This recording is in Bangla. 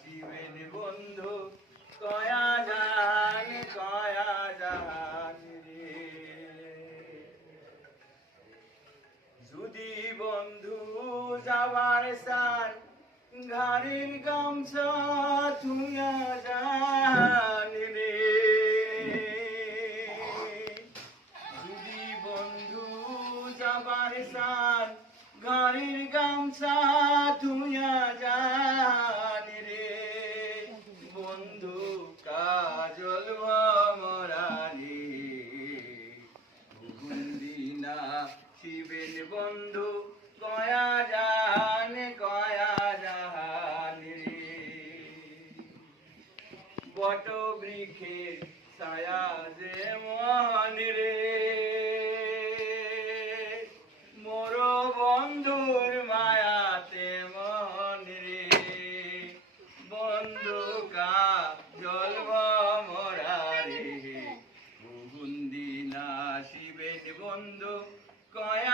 শিবেন বন্ধু কয়া জান রে। যদি বন্ধু যাবার সার ঘাড়ের গামছা ছুঁয়া যান রে। যদি বন্ধু যাবার সার ঘাড়ের গামছা ছুঁয়া যান রে। বন্ধু কাজল মরানি গুন্দিনা শিবেন বন্ধু কয়া জান রে। বট বৃক্ষের ছায়া যে মন রে, মোর বন্ধুর মায়াতে মন রে। বন্ধু কাজল মরারে গুন্দিনা শিবেন বন্ধু কয়া